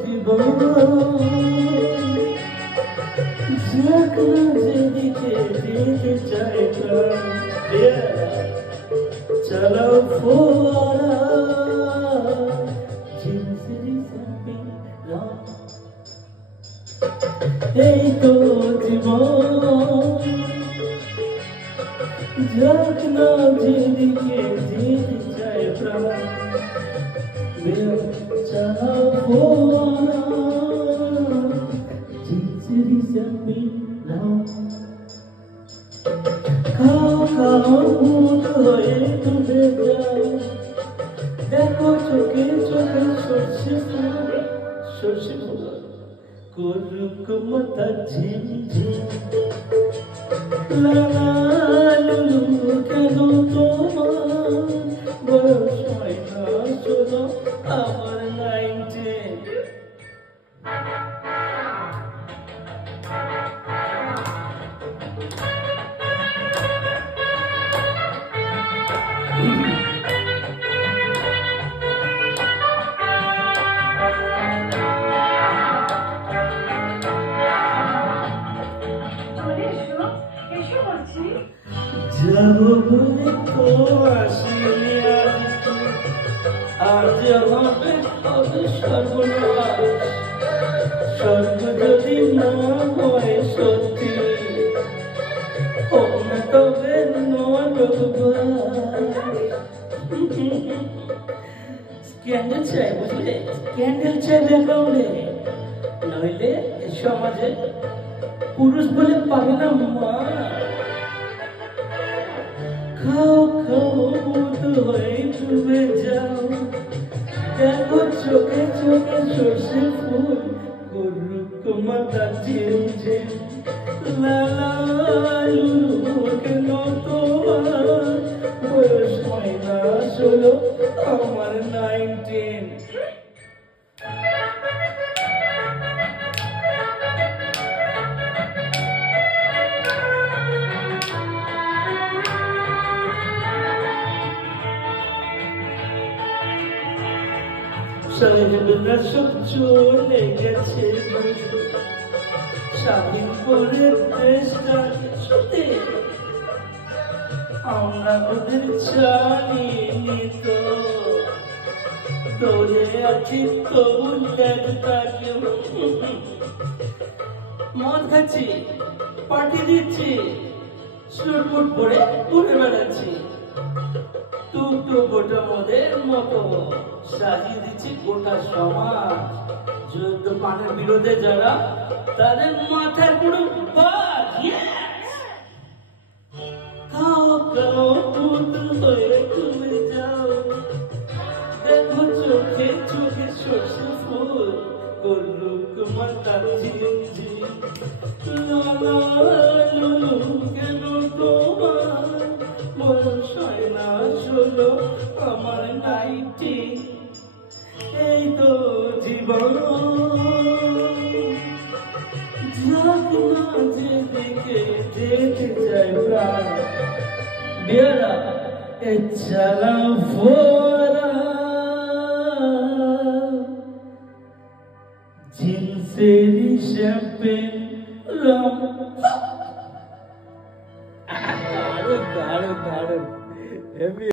জীবন যেদিকে যেতে চাই চালাও ফোয়ারা এই তো জীবন যাক না যেদিকে যেতে চাই প্রাণ চালাও ফোয়ারা জিনসেরি জামিলাও খাও খাও ভূত হয়ে ডুবে যাও দেখো চোখে চোখে সর্ষে ফুল করুক মাথা ঝিমঝিম লালা লুলু কেন তোমার বয়স হয় না শোনো আমার 19 যাবো বলে তো আসিনি আজ হবে হবে সর্বনাশ স্বর্গ যদি না হয় সত্যি হোক না তবে ক্যান্ডেল চাই বুঝলে ক্যান্ডেল চাই ব্যাকগ্রাউন্ডে নইলে সমাজে পুরুষ বলে পাবে না মা খাও খাও ভূত হয়ে ডুবে যাও দেখো চোখে চোখে সর্ষে ফুল করুক মাথা ঝিমঝিম লালা লুলু কেন তোমার বয়স হয় না 16 আমার 19 সাহেবরা সব চলে গেছে স্বাধীন করে দেশটাকে শুতে আমরা ওদের জানিনি তো দৌড়ে আছি তবু লেজটাকে মদ খাচ্ছি পার্টি দিচ্ছি স্লুটবুট পরে ঘুরে বেড়াচ্ছি টুকটু গোটা মদের মতো সাজিয়ে দিচ্ছি গোটা সমাজ যুদ্ধ পানের বিরোধে যারা তাদের মাথায় পুরো বাজ খাও খাও ভূত হয়ে ডুবে যাও দেখো চোখে চোখে সর্ষে ফুল করুক মাথা ঝিমঝিম লালা লুলু কেন তোমার বয়স হয় না 16 আমার 19 এই তো জীবন যাক না যেদিকে যেতে চাই প্রাণ বেরা এ চালাও ফোয়ারা জিনসেরি শ্যাম্পেন রাম দারুণ দারুণ দারুণ